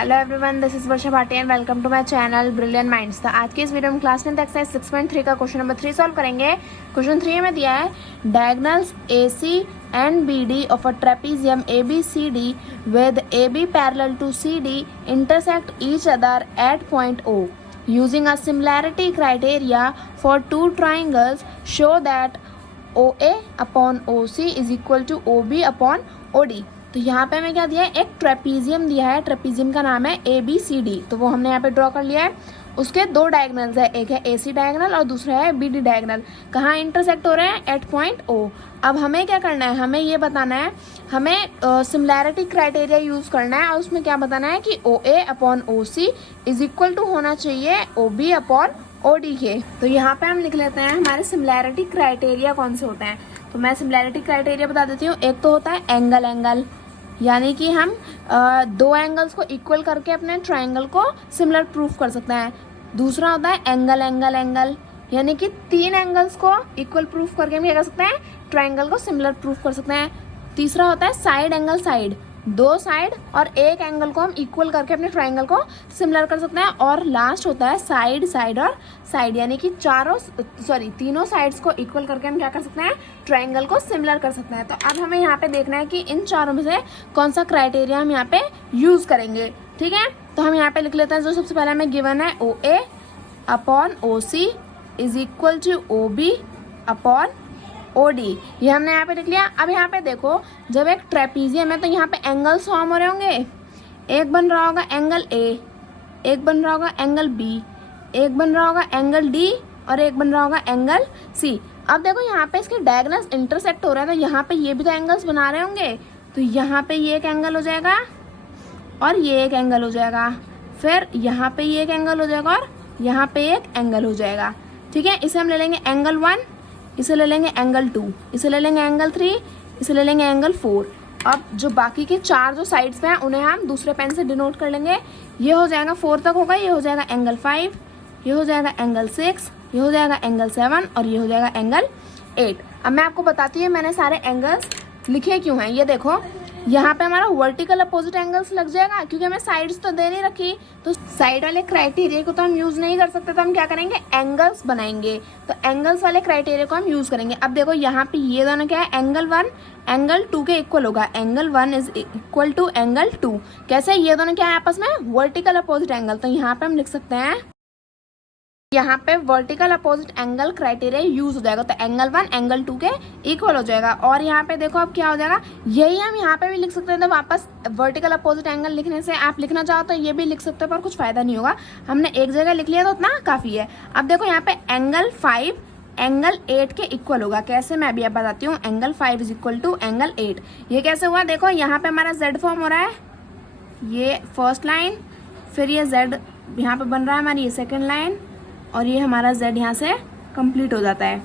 Hello everyone, this is Varsha Bhati and welcome to my channel brilliant minds. तो आज की इस वीडियो में क्लास 10 एक्सरसाइज 6.3 का क्वेश्चन नंबर 3 सॉल्व करेंगे। क्वेश्चन 3 में दिया है diagonals AC and BD of a trapezium ABCD with AB parallel to CD intersect each other at point O using a similarity criteria for two triangles show that OA upon OC is equal to OB upon OD। तो यहाँ पे हमें क्या दिया है, एक trapezium दिया है, ट्रेपीजियम का नाम है ABCD। तो वो हमने यहाँ पे ड्रॉ कर लिया है। उसके दो डायगोनल्स है, एक है AC डायगोनल और दूसरा है BD डायगोनल। कहाँ इंटरसेक्ट हो रहे हैं? At point O। अब हमें क्या करना है, हमें ये बताना है, हमें सिमिलैरिटी क्राइटेरिया यूज़ करना है और उसमें क्या बताना है कि OA upon OC is equal to होना चाहिए OB अपॉन OD के। तो यहाँ पे हम लिख लेते हैं हमारे सिमिलैरिटी क्राइटेरिया कौन से होते हैं। तो मैं सिमिलैरिटी क्राइटेरिया बता देती हूँ। एक तो होता है एंगल, यानी कि हम दो एंगल्स को इक्वल करके अपने ट्रायंगल को सिमिलर प्रूफ कर सकते हैं। दूसरा होता है एंगल, यानी कि तीन एंगल्स को इक्वल प्रूफ करके हम क्या कर सकते हैं, ट्रायंगल को सिमिलर प्रूफ कर सकते हैं। तीसरा होता है साइड, दो साइड और एक एंगल को हम इक्वल करके अपने ट्रायंगल को सिमिलर कर सकते हैं। और लास्ट होता है साइड और साइड, यानी कि तीनों साइड्स को इक्वल करके हम क्या कर सकते हैं, ट्रायंगल को सिमिलर कर सकते हैं। तो अब हमें यहाँ पे देखना है कि इन चारों में से कौन सा क्राइटेरिया हम यहाँ पे यूज करेंगे। ठीक है, तो हम यहाँ पे लिख लेते हैं। जो सबसे पहले हमें गिवन है OA upon OC is equal to OB upon OD, ये हमने यहाँ पे लिख लिया। अब यहाँ पे देखो, जब एक ट्रेपीजियम है तो यहाँ पे एंगल्स फॉर्म हो रहे होंगे। एक बन रहा होगा एंगल A, एक बन रहा होगा एंगल B, एक बन रहा होगा एंगल D और एक बन रहा होगा एंगल C। अब देखो यहाँ पे इसके डायगोनल्स इंटरसेक्ट हो रहे हैं, तो यहाँ पे ये भी तो एंगल्स बना रहे होंगे। तो यहाँ पे ये एक एंगल हो जाएगा और ये एक एंगल हो जाएगा, फिर यहाँ पे ये एक एंगल हो जाएगा और यहाँ पे एक एंगल हो जाएगा। ठीक है, इसे हम ले लेंगे एंगल 1, इसे ले लेंगे एंगल 2, इसे ले लेंगे एंगल 3, इसे ले लेंगे एंगल 4। अब जो बाकी के चार जो साइड्स पे हैं उन्हें हम दूसरे पेन से डिनोट कर लेंगे। ये हो जाएगा 4 तक होगा, ये हो जाएगा एंगल 5, ये हो जाएगा एंगल 6, ये हो जाएगा एंगल 7 और ये हो जाएगा एंगल 8। अब मैं आपको बताती हूँ मैंने सारे एंगल्स लिखे क्यों हैं। ये देखो, यहाँ पे हमारा वर्टिकल अपोजिट एंगल्स लग जाएगा क्योंकि हमें साइड्स तो दे नहीं रखी, तो साइड वाले क्राइटेरिया को तो हम यूज नहीं कर सकते। तो हम क्या करेंगे, एंगल्स बनाएंगे। तो एंगल्स वाले क्राइटेरिया को हम यूज करेंगे। अब देखो यहाँ पे ये दोनों क्या है, एंगल 1 एंगल 2 के इक्वल होगा। Angle 1 is equal to angle 2। कैसे, ये दोनों क्या है आपस में, वर्टिकल अपोजिट एंगल। तो यहाँ पे हम लिख सकते हैं, यहाँ पे vertical opposite angle criteria use हो जाएगा। तो एंगल 1 एंगल 2 के इक्वल हो जाएगा। और यहाँ पे देखो अब क्या हो जाएगा, यही हम यहाँ पे भी लिख सकते हैं। तो वापस वर्टिकल अपोजिट एंगल लिखने से आप लिखना चाहो तो ये भी लिख सकते हो, पर कुछ फायदा नहीं होगा। हमने एक जगह लिख लिया तो उतना काफी है। अब देखो यहाँ पे एंगल 5 एंगल 8 के इक्वल होगा। कैसे, मैं अभी अब बताती हूँ। Angle 5 is equal to angle 8। ये कैसे हुआ, देखो यहाँ पे हमारा Z फॉर्म हो रहा है, ये फर्स्ट लाइन, फिर ये Z यहाँ पे बन रहा है हमारी ये सेकेंड लाइन, और ये हमारा Z यहाँ से कंप्लीट हो जाता है।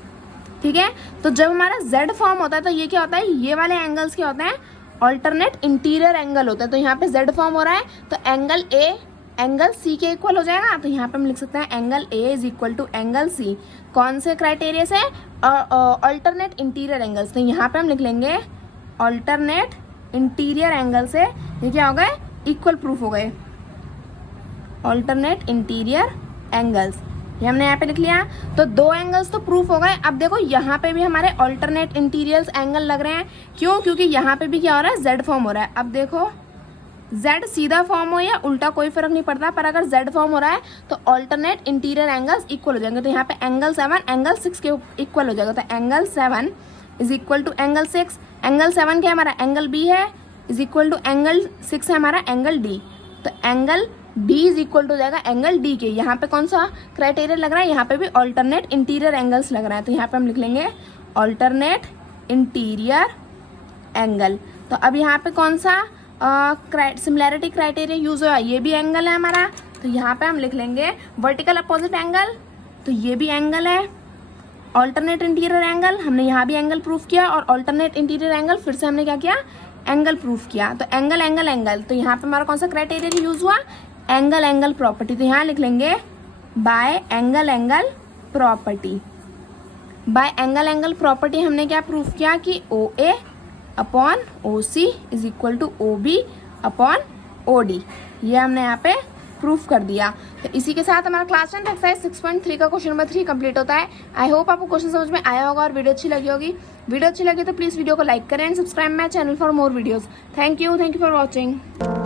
ठीक है, तो जब हमारा Z फॉर्म होता है तो ये क्या होता है, ये वाले एंगल्स क्या होते हैं, ऑल्टरनेट इंटीरियर एंगल होता है। तो यहाँ पे Z फॉर्म हो रहा है तो एंगल A एंगल C के इक्वल हो जाएगा। तो यहाँ पे हम लिख सकते हैं angle A is equal to angle C। कौन से क्राइटेरिया से, ऑल्टरनेट इंटीरियर एंगल्स। तो यहाँ पे हम लिख लेंगे ऑल्टरनेट इंटीरियर एंगल से ये क्या हो गए, इक्वल प्रूफ हो गए, ऑल्टरनेट इंटीरियर एंगल्स। ये हमने यहाँ पे लिख लिया। तो दो एंगल्स तो प्रूफ हो गए। अब देखो यहाँ पे भी हमारे ऑल्टरनेट इंटीरियर एंगल लग रहे हैं। क्यों, क्योंकि यहाँ पे भी क्या हो रहा है, Z फॉर्म हो रहा है। अब देखो Z सीधा फॉर्म हो या उल्टा कोई फर्क नहीं पड़ता, पर अगर Z फॉर्म हो रहा है तो ऑल्टरनेट इंटीरियर एंगल्स इक्वल हो जाएंगे। तो यहाँ पे एंगल 7 एंगल 6 के इक्वल हो जाएगा। तो angle 7 is equal to angle 6। Angle 7 क्या हमारा एंगल B है, इज इक्वल टू एंगल 6 है हमारा एंगल D। तो angle D is equal to हो जाएगा एंगल D के। यहाँ पे कौन सा क्राइटेरिया लग रहा है, यहाँ पे भी ऑल्टरनेट इंटीरियर एंगल्स लग रहा है। तो यहाँ पे हम लिख लेंगे ऑल्टरनेट इंटीरियर एंगल। तो अब यहाँ पे कौन सा सिमिलैरिटी क्राइटेरिया यूज हुआ, ये भी एंगल है हमारा। तो यहाँ पे हम लिख लेंगे वर्टिकल अपोजिट एंगल, तो ये भी एंगल है। ऑल्टरनेट इंटीरियर एंगल, हमने यहाँ भी एंगल प्रूफ किया, और ऑल्टरनेट इंटीरियर एंगल फिर से हमने क्या किया, एंगल प्रूफ किया। तो एंगल। तो यहाँ पे हमारा कौन सा क्राइटेरिया यूज हुआ, एंगल प्रॉपर्टी। तो यहाँ लिख लेंगे by angle property. By angle property हमने क्या प्रूफ किया कि OA upon OC is equal to OB upon OD। ये हमने यहाँ पे प्रूफ कर दिया। तो इसी के साथ हमारा क्लास 10 एक्सरसाइज 6.3 का क्वेश्चन नंबर 3 कंप्लीट होता है। आई होप आपको क्वेश्चन समझ में आया होगा और वीडियो अच्छी लगी होगी। वीडियो अच्छी लगी तो प्लीज़ वीडियो को लाइक करें and subscribe my channel for more videos. Thank you for watching.